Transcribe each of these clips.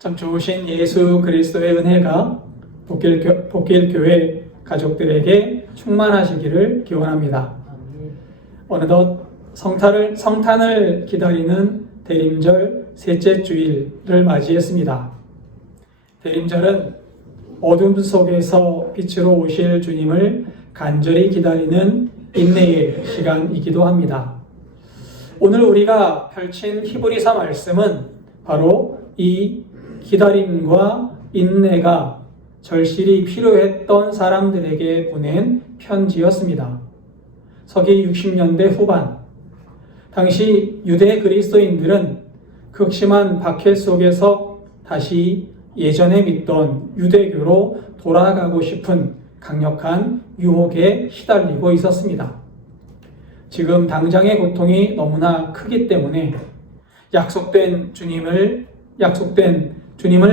참 좋으신 예수 그리스도의 은혜가 복길교회 가족들에게 충만하시기를 기원합니다. 어느덧 성탄을 기다리는 대림절 셋째 주일을 맞이했습니다. 대림절은 어둠 속에서 빛으로 오실 주님을 간절히 기다리는 인내의 시간이기도 합니다. 오늘 우리가 펼친 히브리서 말씀은 바로 이 기다림과 인내가 절실히 필요했던 사람들에게 보낸 편지였습니다. 서기 60년대 후반, 당시 유대 그리스도인들은 극심한 박해 속에서 다시 예전에 믿던 유대교로 돌아가고 싶은 강력한 유혹에 시달리고 있었습니다. 지금 당장의 고통이 너무나 크기 때문에 약속된 주님을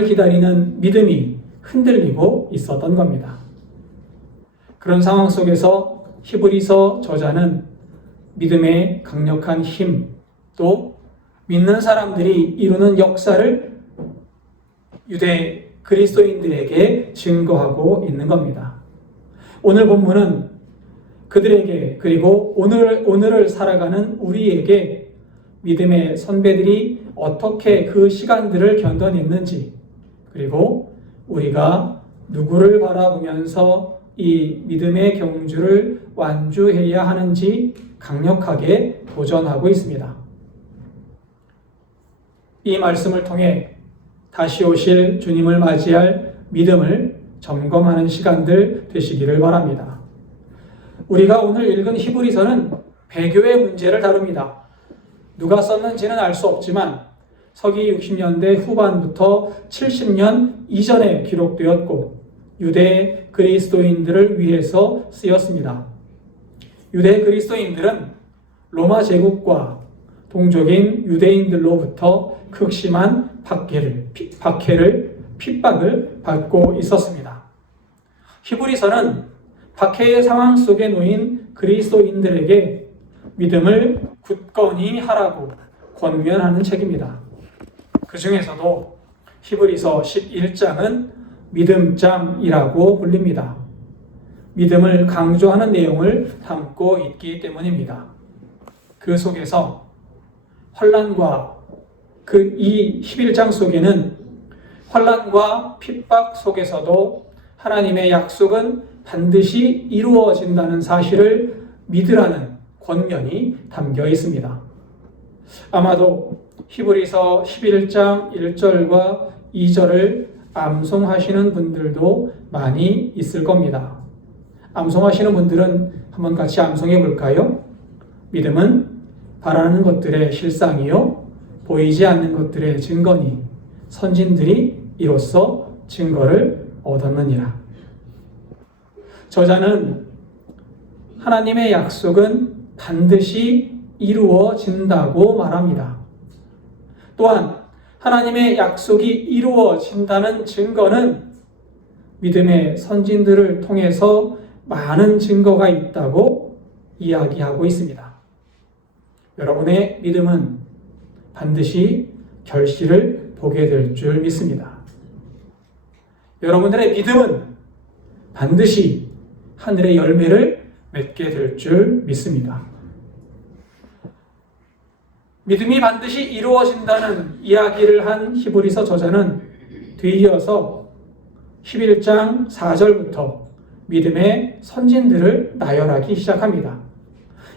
기다리는 믿음이 흔들리고 있었던 겁니다. 그런 상황 속에서 히브리서 저자는 믿음의 강력한 힘, 또 믿는 사람들이 이루는 역사를 유대 그리스도인들에게 증거하고 있는 겁니다. 오늘 본문은 그들에게, 그리고 오늘을 살아가는 우리에게 믿음의 선배들이 어떻게 그 시간들을 견뎌냈는지, 그리고 우리가 누구를 바라보면서 이 믿음의 경주를 완주해야 하는지 강력하게 도전하고 있습니다. 이 말씀을 통해 다시 오실 주님을 맞이할 믿음을 점검하는 시간들 되시기를 바랍니다. 우리가 오늘 읽은 히브리서는 배교의 문제를 다룹니다. 누가 썼는지는 알 수 없지만 서기 60년대 후반부터 70년 이전에 기록되었고 유대 그리스도인들을 위해서 쓰였습니다. 유대 그리스도인들은 로마 제국과 동족인 유대인들로부터 극심한 핍박을 받고 있었습니다. 히브리서는 박해의 상황 속에 놓인 그리스도인들에게 믿음을 굳건히 하라고 권면하는 책입니다. 그 중에서도 히브리서 11장은 믿음장이라고 불립니다. 믿음을 강조하는 내용을 담고 있기 때문입니다. 그 속에서 환난과 이 11장 속에는 환난과 핍박 속에서도 하나님의 약속은 반드시 이루어진다는 사실을 믿으라는 권면이 담겨 있습니다. 아마도 히브리서 11장 1절과 2절을 암송하시는 분들도 많이 있을 겁니다. 암송하시는 분들은 한번 같이 암송해 볼까요? 믿음은 바라는 것들의 실상이요 보이지 않는 것들의 증거니 선진들이 이로써 증거를 얻었느니라. 저자는 하나님의 약속은 반드시 이루어진다고 말합니다. 또한 하나님의 약속이 이루어진다는 증거는 믿음의 선진들을 통해서 많은 증거가 있다고 이야기하고 있습니다. 여러분의 믿음은 반드시 결실을 보게 될 줄 믿습니다. 여러분들의 믿음은 반드시 하늘의 열매를 맺게 될 줄 믿습니다. 믿음이 반드시 이루어진다는 이야기를 한 히브리서 저자는 뒤이어서 11장 4절부터 믿음의 선진들을 나열하기 시작합니다.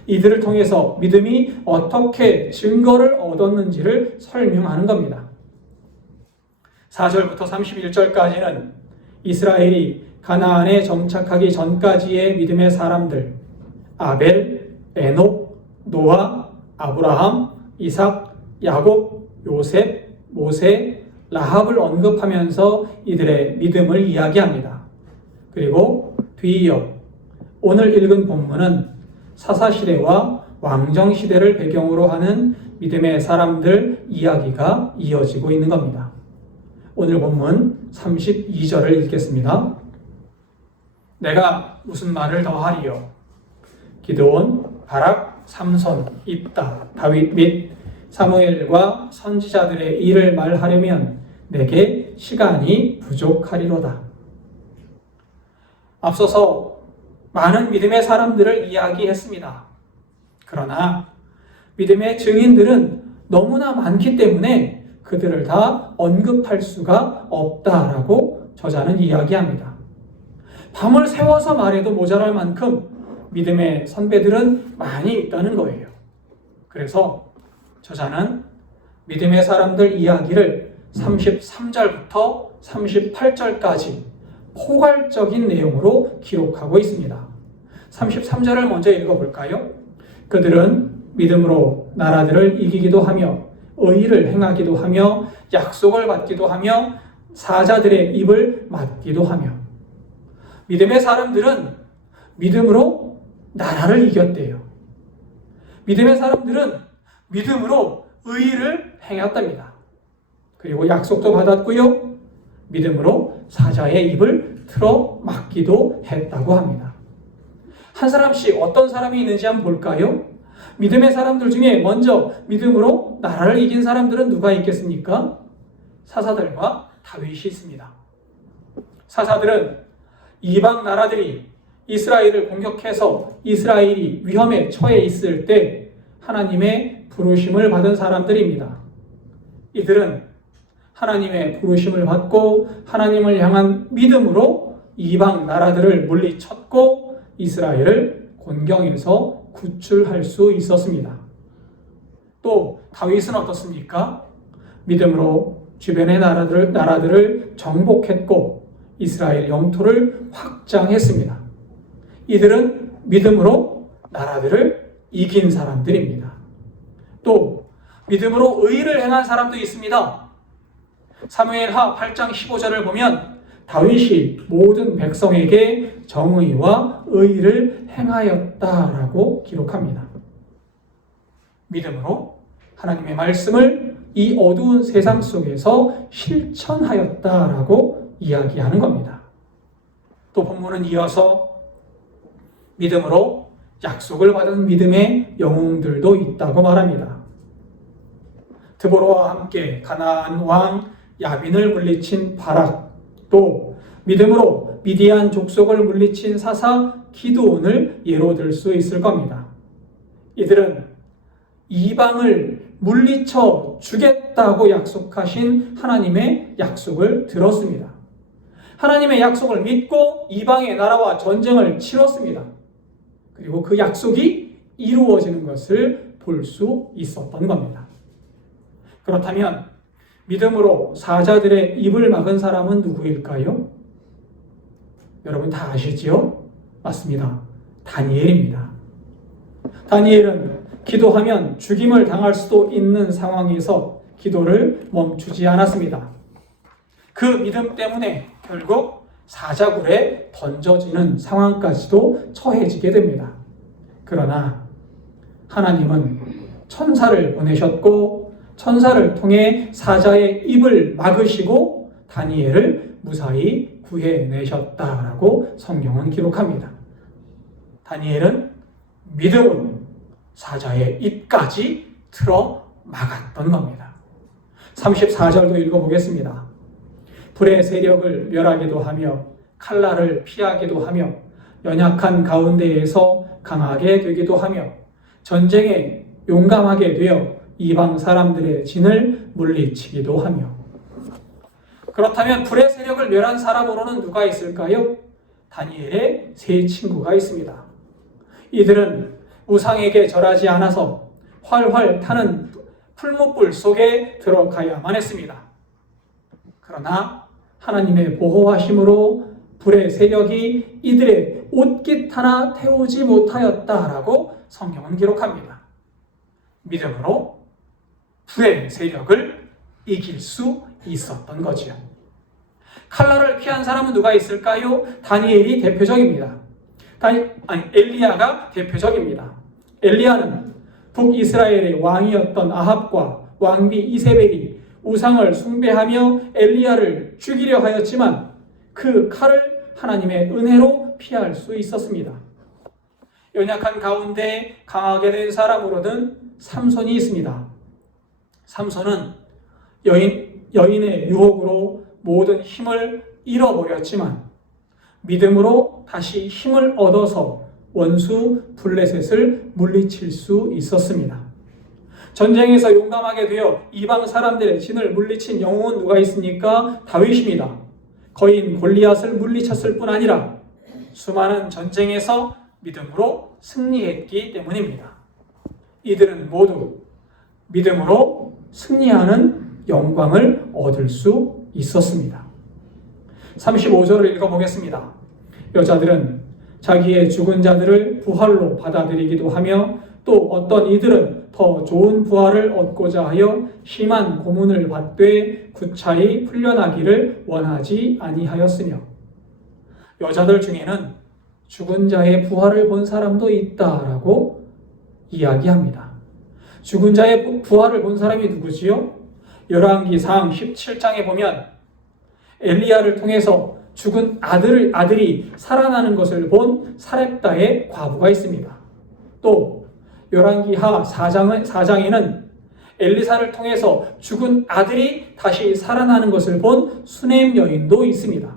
이들을 통해서 믿음이 어떻게 증거를 얻었는지를 설명하는 겁니다. 4절부터 31절까지는 이스라엘이 가나안에 정착하기 전까지의 믿음의 사람들, 아벨, 에녹, 노아, 아브라함, 이삭, 야곱, 요셉, 모세, 라합을 언급하면서 이들의 믿음을 이야기합니다. 그리고 뒤이어 오늘 읽은 본문은 사사시대와 왕정시대를 배경으로 하는 믿음의 사람들 이야기가 이어지고 있는 겁니다. 오늘 본문 32절을 읽겠습니다. 내가 무슨 말을 더하리요? 기드온, 바락, 삼손, 입다, 다윗 및 사무엘과 선지자들의 일을 말하려면 내게 시간이 부족하리로다. 앞서서 많은 믿음의 사람들을 이야기했습니다. 그러나 믿음의 증인들은 너무나 많기 때문에 그들을 다 언급할 수가 없다라고 저자는 이야기합니다. 밤을 새워서 말해도 모자랄 만큼 믿음의 선배들은 많이 있다는 거예요. 그래서 저자는 믿음의 사람들 이야기를 33절부터 38절까지 포괄적인 내용으로 기록하고 있습니다. 33절을 먼저 읽어볼까요? 그들은 믿음으로 나라들을 이기기도 하며 의를 행하기도 하며 약속을 받기도 하며 사자들의 입을 막기도 하며. 믿음의 사람들은 믿음으로 나라를 이겼대요. 믿음의 사람들은 믿음으로 의를 행했답니다. 그리고 약속도 받았고요. 믿음으로 사자의 입을 틀어 막기도 했다고 합니다. 한 사람씩 어떤 사람이 있는지 한번 볼까요? 믿음의 사람들 중에 먼저 믿음으로 나라를 이긴 사람들은 누가 있겠습니까? 사사들과 다윗이 있습니다. 사사들은 이방 나라들이 이스라엘을 공격해서 이스라엘이 위험에 처해 있을 때 하나님의 부르심을 받은 사람들입니다. 이들은 하나님의 부르심을 받고 하나님을 향한 믿음으로 이방 나라들을 물리쳤고 이스라엘을 곤경에서 구출할 수 있었습니다. 또 다윗은 어떻습니까? 믿음으로 주변의 나라들을 정복했고 이스라엘 영토를 확장했습니다. 이들은 믿음으로 나라들을 이긴 사람들입니다. 또 믿음으로 의를 행한 사람도 있습니다. 사무엘하 8장 15절을 보면 다윗이 모든 백성에게 정의와 의를 행하였다라고 기록합니다. 믿음으로 하나님의 말씀을 이 어두운 세상 속에서 실천하였다라고 이야기하는 겁니다. 또 본문은 이어서 믿음으로 약속을 받은 믿음의 영웅들도 있다고 말합니다. 드보라와 함께 가나안 왕 야빈을 물리친 바락, 또 믿음으로 미디안 족속을 물리친 사사 기드온을 예로 들 수 있을 겁니다. 이들은 이방을 물리쳐 주겠다고 약속하신 하나님의 약속을 들었습니다. 하나님의 약속을 믿고 이방의 나라와 전쟁을 치렀습니다. 그리고 그 약속이 이루어지는 것을 볼 수 있었던 겁니다. 그렇다면 믿음으로 사자들의 입을 막은 사람은 누구일까요? 여러분 다 아시지요? 맞습니다. 다니엘입니다. 다니엘은 기도하면 죽임을 당할 수도 있는 상황에서 기도를 멈추지 않았습니다. 그 믿음 때문에 결국 사자굴에 던져지는 상황까지도 처해지게 됩니다. 그러나 하나님은 천사를 보내셨고 천사를 통해 사자의 입을 막으시고 다니엘을 무사히 구해내셨다라고 성경은 기록합니다. 다니엘은 믿음으로 사자의 입까지 틀어 막았던 겁니다. 34절도 읽어보겠습니다. 불의 세력을 멸하기도 하며 칼날을 피하기도 하며 연약한 가운데에서 강하게 되기도 하며 전쟁에 용감하게 되어 이방 사람들의 진을 물리치기도 하며. 그렇다면 불의 세력을 멸한 사람으로는 누가 있을까요? 다니엘의 세 친구가 있습니다. 이들은 우상에게 절하지 않아서 활활 타는 풀무불 속에 들어가야만 했습니다. 그러나 하나님의 보호하심으로 불의 세력이 이들의 옷깃 하나 태우지 못하였다라고 성경은 기록합니다. 믿음으로 불의 세력을 이길 수 있었던 거지요. 칼날을 피한 사람은 누가 있을까요? 다니엘이 대표적입니다. 엘리야가 대표적입니다. 엘리야는 북이스라엘의 왕이었던 아합과 왕비 이세벨이 우상을 숭배하며 엘리야를 죽이려 하였지만 그 칼을 하나님의 은혜로 피할 수 있었습니다. 연약한 가운데 강하게 된 사람으로는 삼손이 있습니다. 삼손은 여인 여인의 유혹으로 모든 힘을 잃어버렸지만 믿음으로 다시 힘을 얻어서 원수 블레셋을 물리칠 수 있었습니다. 전쟁에서 용감하게 되어 이방 사람들의 진을 물리친 영웅은 누가 있습니까? 다윗입니다. 거인 골리앗을 물리쳤을 뿐 아니라 수많은 전쟁에서 믿음으로 승리했기 때문입니다. 이들은 모두 믿음으로 승리하는 영광을 얻을 수 있었습니다. 35절을 읽어보겠습니다. 여자들은 자기의 죽은 자들을 부활로 받아들이기도 하며 또 어떤 이들은 더 좋은 부활을 얻고자 하여 심한 고문을 받되 구차히 풀려나기를 원하지 아니하였으며 여자들 중에는 죽은 자의 부활을 본 사람도 있다라고 이야기합니다. 죽은 자의 부활을 본 사람이 누구지요? 열왕기상 17장에 보면 엘리야를 통해서 죽은 아들이 살아나는 것을 본 사렙다의 과부가 있습니다. 또 열왕기하 4장에는 엘리사를 통해서 죽은 아들이 다시 살아나는 것을 본 수넴 여인도 있습니다.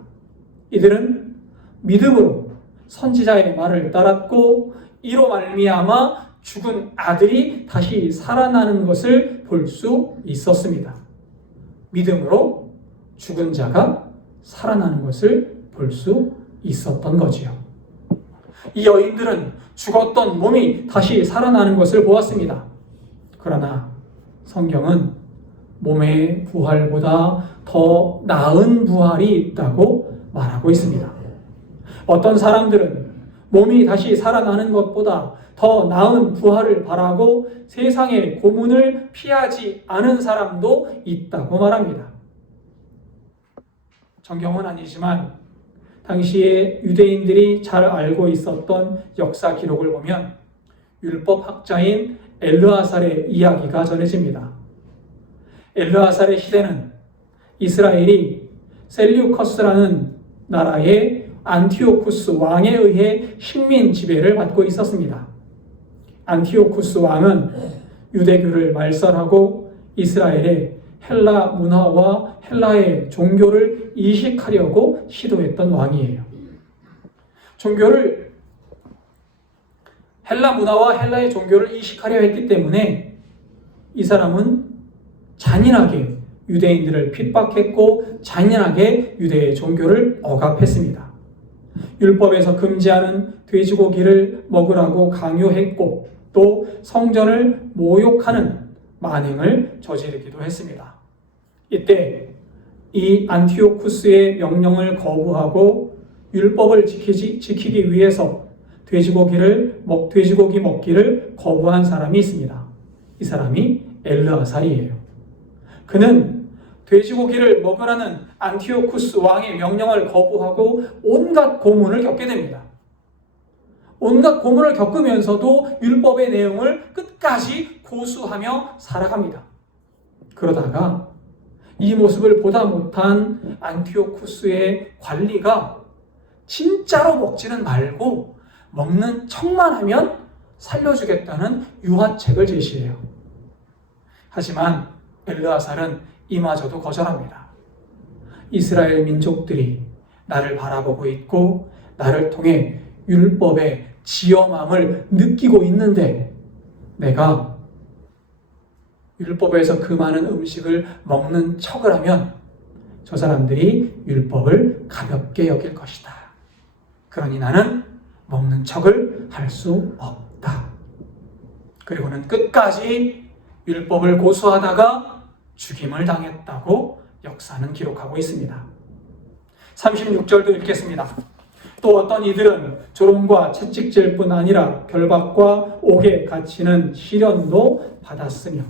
이들은 믿음으로 선지자의 말을 따랐고 이로 말미암아 죽은 아들이 다시 살아나는 것을 볼 수 있었습니다. 믿음으로 죽은 자가 살아나는 것을 볼 수 있었던 거지요. 이 여인들은 죽었던 몸이 다시 살아나는 것을 보았습니다. 그러나 성경은 몸의 부활보다 더 나은 부활이 있다고 말하고 있습니다. 어떤 사람들은 몸이 다시 살아나는 것보다 더 나은 부활을 바라고 세상의 고문을 피하지 않은 사람도 있다고 말합니다. 성경은 아니지만 당시에 유대인들이 잘 알고 있었던 역사 기록을 보면 율법 학자인 엘르아살의 이야기가 전해집니다. 엘르아살의 시대는 이스라엘이 셀류커스라는 나라의 안티오쿠스 왕에 의해 식민 지배를 받고 있었습니다. 안티오쿠스 왕은 유대교를 말살하고 이스라엘의 헬라 문화와 헬라의 종교를 이식하려고 시도했던 왕이에요. 헬라 문화와 헬라의 종교를 이식하려 했기 때문에 이 사람은 잔인하게 유대인들을 핍박했고 잔인하게 유대의 종교를 억압했습니다. 율법에서 금지하는 돼지고기를 먹으라고 강요했고 또 성전을 모욕하는 만행을 저지르기도 했습니다. 이때 이 안티오쿠스의 명령을 거부하고 율법을 지키기 위해서 돼지고기 먹기를 거부한 사람이 있습니다. 이 사람이 엘르아살이에요. 그는 돼지고기를 먹으라는 안티오쿠스 왕의 명령을 거부하고 온갖 고문을 겪게 됩니다. 온갖 고문을 겪으면서도 율법의 내용을 끝까지 고수하며 살아갑니다. 그러다가 이 모습을 보다 못한 안티오쿠스의 관리가 진짜로 먹지는 말고 먹는 척만 하면 살려주겠다는 유화책을 제시해요. 하지만 엘르아살은 이마저도 거절합니다. 이스라엘 민족들이 나를 바라보고 있고 나를 통해 율법의 지엄함을 느끼고 있는데 내가 율법에서 그 많은 음식을 먹는 척을 하면 저 사람들이 율법을 가볍게 여길 것이다. 그러니 나는 먹는 척을 할 수 없다. 그리고는 끝까지 율법을 고수하다가 죽임을 당했다고 역사는 기록하고 있습니다. 36절도 읽겠습니다. 또 어떤 이들은 조롱과 채찍질 뿐 아니라 결박과 옥에 갇히는 시련도 받았으며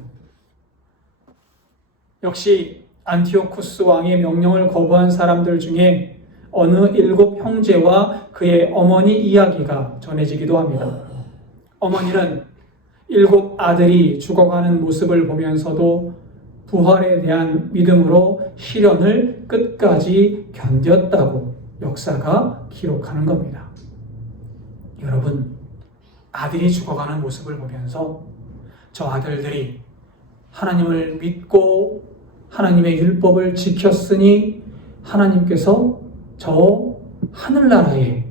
역시 안티오쿠스 왕의 명령을 거부한 사람들 중에 어느 7 형제와 그의 어머니 이야기가 전해지기도 합니다. 어머니는 7 아들이 죽어가는 모습을 보면서도 부활에 대한 믿음으로 시련을 끝까지 견뎠다고 역사가 기록하는 겁니다. 여러분, 아들이 죽어가는 모습을 보면서 저 아들들이 하나님을 믿고 하나님의 율법을 지켰으니 하나님께서 저 하늘나라에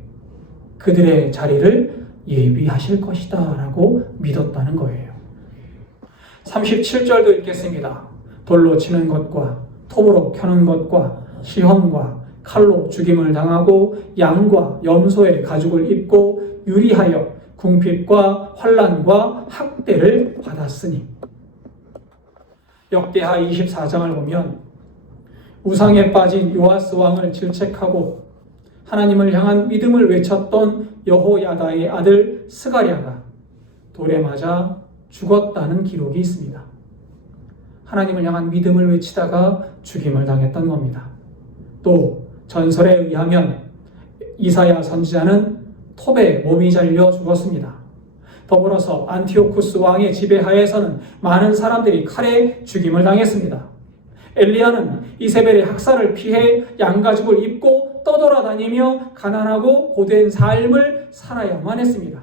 그들의 자리를 예비하실 것이다 라고 믿었다는 거예요. 37절도 읽겠습니다. 돌로 치는 것과 톱으로 켜는 것과 시험과 칼로 죽임을 당하고 양과 염소의 가죽을 입고 유리하여 궁핍과 환난과 학대를 받았으니. 역대하 24장을 보면 우상에 빠진 요아스 왕을 질책하고 하나님을 향한 믿음을 외쳤던 여호야다의 아들 스가랴가 돌에 맞아 죽었다는 기록이 있습니다. 하나님을 향한 믿음을 외치다가 죽임을 당했던 겁니다. 또 전설에 의하면 이사야 선지자는 톱에 몸이 잘려 죽었습니다. 더불어서 안티오쿠스 왕의 지배하에서는 많은 사람들이 칼에 죽임을 당했습니다. 엘리야는 이세벨의 학살을 피해 양가죽을 입고 떠돌아다니며 가난하고 고된 삶을 살아야만 했습니다.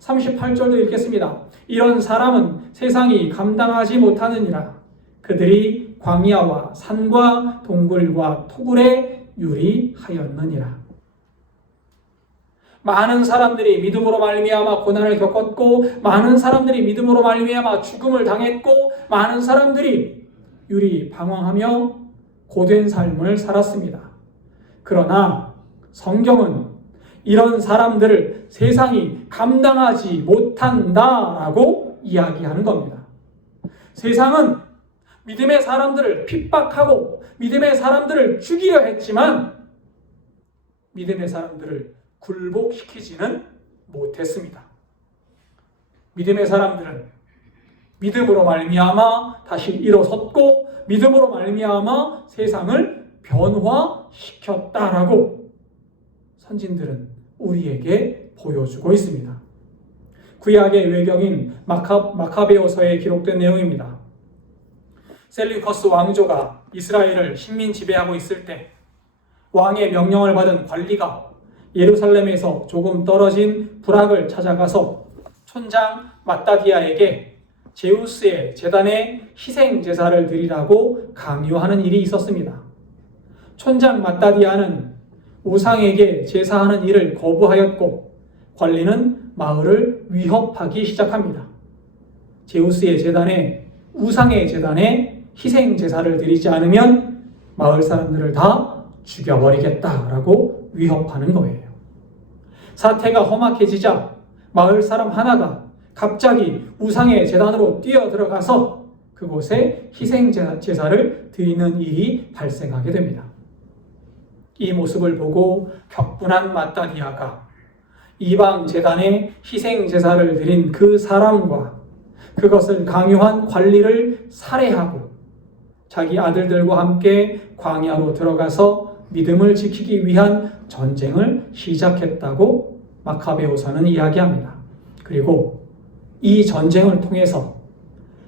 38절도 읽겠습니다. 이런 사람은 세상이 감당하지 못하느니라. 그들이 광야와 산과 동굴과 토굴에 유리하였느니라. 많은 사람들이 믿음으로 말미암아 고난을 겪었고 많은 사람들이 믿음으로 말미암아 죽음을 당했고 많은 사람들이 유리방황하며 고된 삶을 살았습니다. 그러나 성경은 이런 사람들을 세상이 감당하지 못한다라고 이야기하는 겁니다. 세상은 믿음의 사람들을 핍박하고 믿음의 사람들을 죽이려 했지만 믿음의 사람들을 굴복시키지는 못했습니다. 믿음의 사람들은 믿음으로 말미암아 다시 일어섰고 믿음으로 말미암아 세상을 변화시켰다라고 선진들은 우리에게 보여주고 있습니다. 구약의 외경인 마카베오서에 기록된 내용입니다. 셀류커스 왕조가 이스라엘을 식민 지배하고 있을 때 왕의 명령을 받은 관리가 예루살렘에서 조금 떨어진 부락을 찾아가서 촌장 마따디아에게 제우스의 제단에 희생 제사를 드리라고 강요하는 일이 있었습니다. 촌장 마따디아는 우상에게 제사하는 일을 거부하였고 관리는 마을을 위협하기 시작합니다. 제우스의 제단에 우상의 제단에 희생 제사를 드리지 않으면 마을 사람들을 다 죽여버리겠다라고 위협하는 거예요. 사태가 험악해지자 마을 사람 하나가 갑자기 우상의 제단으로 뛰어들어가서 그곳에 희생 제사를 드리는 일이 발생하게 됩니다. 이 모습을 보고 격분한 마따디아가 이방 제단에 희생 제사를 드린 그 사람과 그것을 강요한 관리를 살해하고 자기 아들들과 함께 광야로 들어가서 믿음을 지키기 위한 전쟁을 시작했다고 마카베오서는 이야기합니다. 그리고 이 전쟁을 통해서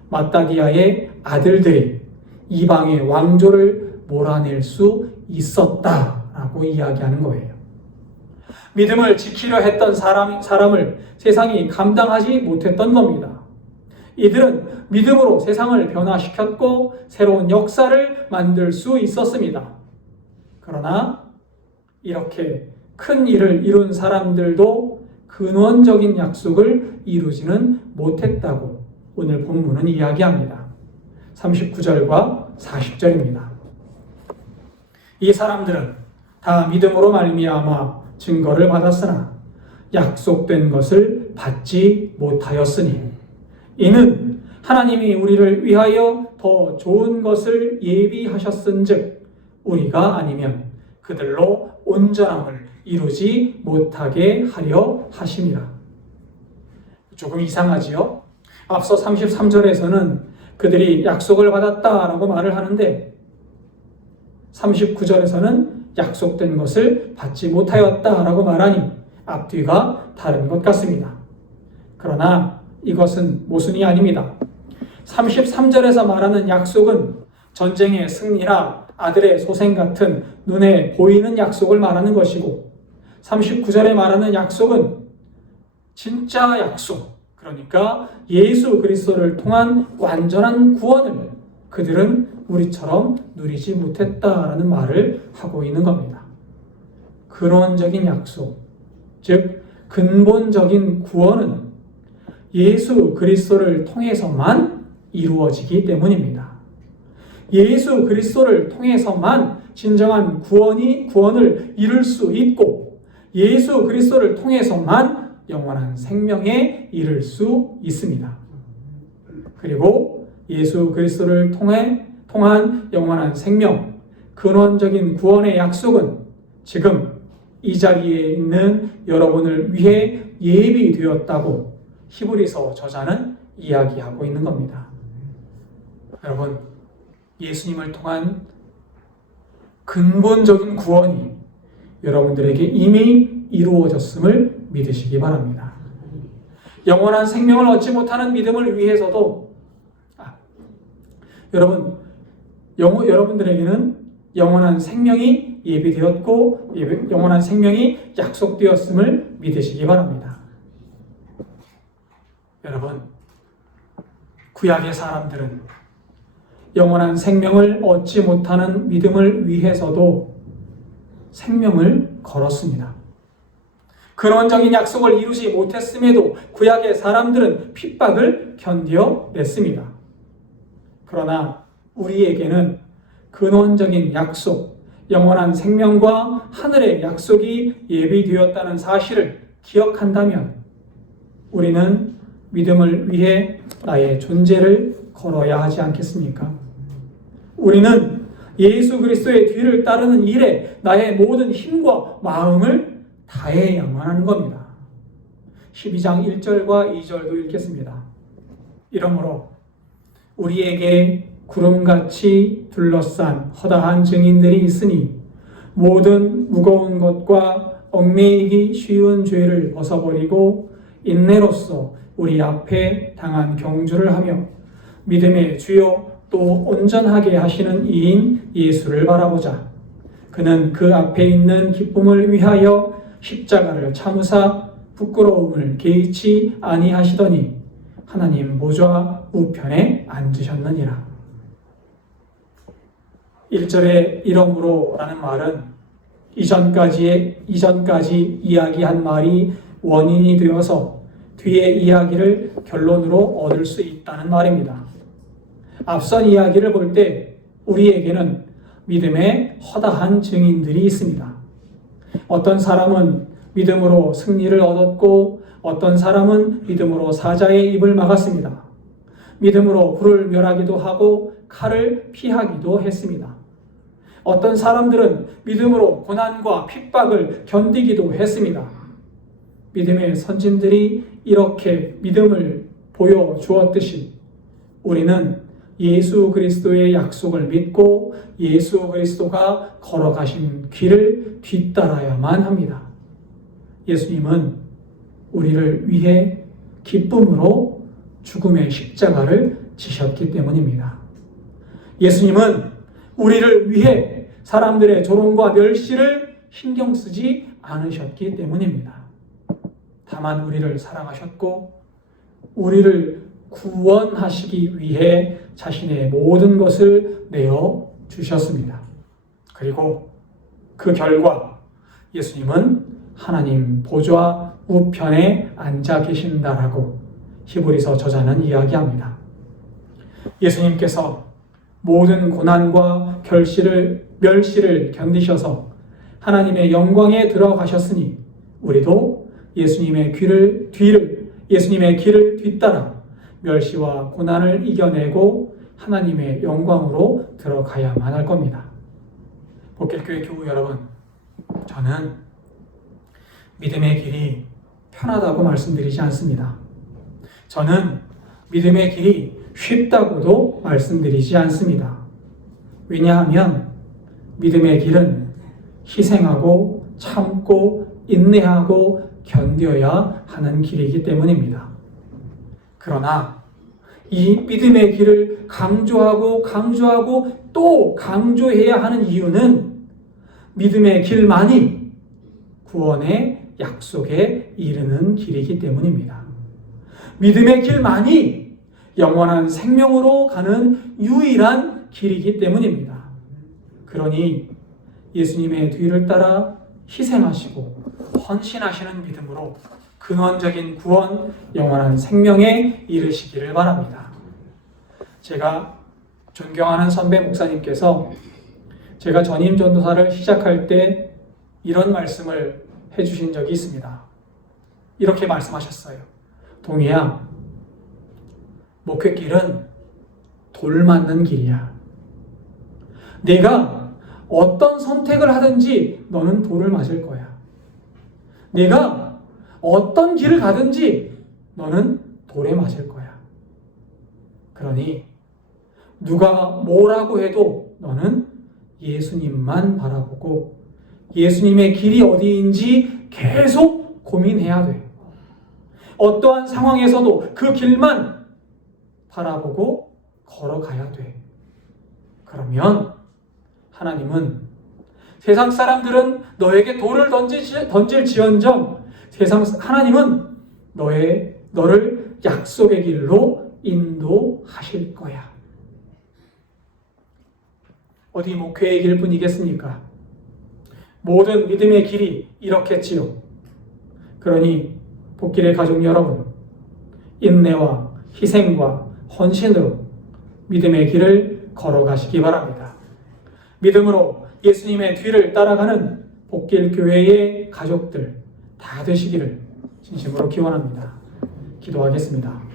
마따디아의 아들들이 이방의 왕조를 몰아낼 수 있었다라고 이야기하는 거예요. 믿음을 지키려 했던 사람을 세상이 감당하지 못했던 겁니다. 이들은 믿음으로 세상을 변화시켰고 새로운 역사를 만들 수 있었습니다. 그러나 이렇게 큰 일을 이룬 사람들도 근원적인 약속을 이루지는 못했다고 오늘 본문은 이야기합니다. 39절과 40절입니다. 이 사람들은 다 믿음으로 말미암아 증거를 받았으나 약속된 것을 받지 못하였으니 이는 하나님이 우리를 위하여 더 좋은 것을 예비하셨은즉 우리가 아니면 그들로 온전함을 이루지 못하게 하려 하심이라. 조금 이상하지요? 앞서 33절에서는 그들이 약속을 받았다라고 말을 하는데 39절에서는 약속된 것을 받지 못하였다라고 말하니 앞뒤가 다른 것 같습니다. 그러나 이것은 모순이 아닙니다. 33절에서 말하는 약속은 전쟁의 승리나 아들의 소생 같은 눈에 보이는 약속을 말하는 것이고 39절에 말하는 약속은 진짜 약속, 그러니까 예수 그리스도를 통한 완전한 구원을 그들은 우리처럼 누리지 못했다라는 말을 하고 있는 겁니다. 근원적인 약속, 즉 근본적인 구원은 예수 그리스도를 통해서만 이루어지기 때문입니다. 예수 그리스도를 통해서만 진정한 구원을 이룰 수 있고 예수 그리스도를 통해서만 영원한 생명에 이를 수 있습니다. 그리고 예수 그리스도를 통한 영원한 생명, 근원적인 구원의 약속은 지금 이 자리에 있는 여러분을 위해 예비되었다고 히브리서 저자는 이야기하고 있는 겁니다. 여러분, 예수님을 통한 근본적인 구원이 여러분들에게 이미 이루어졌음을 믿으시기 바랍니다. 영원한 생명을 얻지 못하는 믿음을 위해서도 여러분들에게는 영원한 생명이 예비되었고 영원한 생명이 약속되었음을 믿으시기 바랍니다. 여러분, 구약의 사람들은 영원한 생명을 얻지 못하는 믿음을 위해서도 생명을 걸었습니다. 근원적인 약속을 이루지 못했음에도 구약의 사람들은 핍박을 견뎌냈습니다. 그러나 우리에게는 근원적인 약속, 영원한 생명과 하늘의 약속이 예비되었다는 사실을 기억한다면 우리는 믿음을 위해 나의 존재를 걸어야 하지 않겠습니까? 우리는 예수 그리스도의 뒤를 따르는 일에 나의 모든 힘과 마음을 다해야만 하는 겁니다. 12장 1절과 2절도 읽겠습니다. 이러므로 우리에게 구름같이 둘러싼 허다한 증인들이 있으니 모든 무거운 것과 얽매이기 쉬운 죄를 벗어버리고 인내로써 우리 앞에 당한 경주를 하며 믿음의 주요 또 온전하게 하시는 이인 예수를 바라보자. 그는 그 앞에 있는 기쁨을 위하여 십자가를 참으사 부끄러움을 개의치 아니하시더니 하나님 보좌 우편에 앉으셨느니라. 1절에 이러므로 라는 말은 이전까지 이야기한 말이 원인이 되어서 뒤의 이야기를 결론으로 얻을 수 있다는 말입니다. 앞선 이야기를 볼 때 우리에게는 믿음의 허다한 증인들이 있습니다. 어떤 사람은 믿음으로 승리를 얻었고 어떤 사람은 믿음으로 사자의 입을 막았습니다. 믿음으로 불을 멸하기도 하고 칼을 피하기도 했습니다. 어떤 사람들은 믿음으로 고난과 핍박을 견디기도 했습니다. 믿음의 선진들이 이렇게 믿음을 보여주었듯이 우리는 예수 그리스도의 약속을 믿고 예수 그리스도가 걸어가신 길을 뒤따라야만 합니다. 예수님은 우리를 위해 기쁨으로 죽음의 십자가를 지셨기 때문입니다. 예수님은 우리를 위해 사람들의 조롱과 멸시를 신경 쓰지 않으셨기 때문입니다. 다만 우리를 사랑하셨고 우리를 구원하시기 위해 자신의 모든 것을 내어 주셨습니다. 그리고 그 결과 예수님은 하나님 보좌 우편에 앉아 계신다라고 히브리서 저자는 이야기합니다. 예수님께서 모든 고난과 멸시를 견디셔서 하나님의 영광에 들어가셨으니 우리도 예수님의 길을 뒤따라 멸시와 고난을 이겨내고 하나님의 영광으로 들어가야만 할 겁니다. 복길교회 교우 여러분, 저는 믿음의 길이 편하다고 말씀드리지 않습니다. 저는 믿음의 길이 쉽다고도 말씀드리지 않습니다. 왜냐하면 믿음의 길은 희생하고 참고 인내하고 견뎌야 하는 길이기 때문입니다. 그러나 이 믿음의 길을 강조하고 또 강조해야 하는 이유는 믿음의 길만이 구원의 약속에 이르는 길이기 때문입니다. 믿음의 길만이 영원한 생명으로 가는 유일한 길이기 때문입니다. 그러니 예수님의 뒤를 따라 희생하시고 헌신하시는 믿음으로 근원적인 구원, 영원한 생명에 이르시기를 바랍니다. 제가 존경하는 선배 목사님께서 제가 전임 전도사를 시작할 때 이런 말씀을 해주신 적이 있습니다. 이렇게 말씀하셨어요. 동희야, 목회길은 돌 맞는 길이야. 내가 어떤 선택을 하든지 너는 돌을 맞을 거야. 내가 어떤 길을 가든지 너는 돌에 맞을 거야. 그러니 누가 뭐라고 해도 너는 예수님만 바라보고 예수님의 길이 어디인지 계속 고민해야 돼. 어떠한 상황에서도 그 길만 바라보고 걸어가야 돼. 그러면 하나님은 세상 사람들은 너에게 돌을 던질지언정 하나님은 너를 약속의 길로 인도하실 거야. 어디 목회의 길뿐이겠습니까? 모든 믿음의 길이 이렇겠지요. 그러니 복길의 가족 여러분, 인내와 희생과 헌신으로 믿음의 길을 걸어가시기 바랍니다. 믿음으로 예수님의 뒤를 따라가는 복길 교회의 가족들 다 되시기를 진심으로 기원합니다. 기도하겠습니다.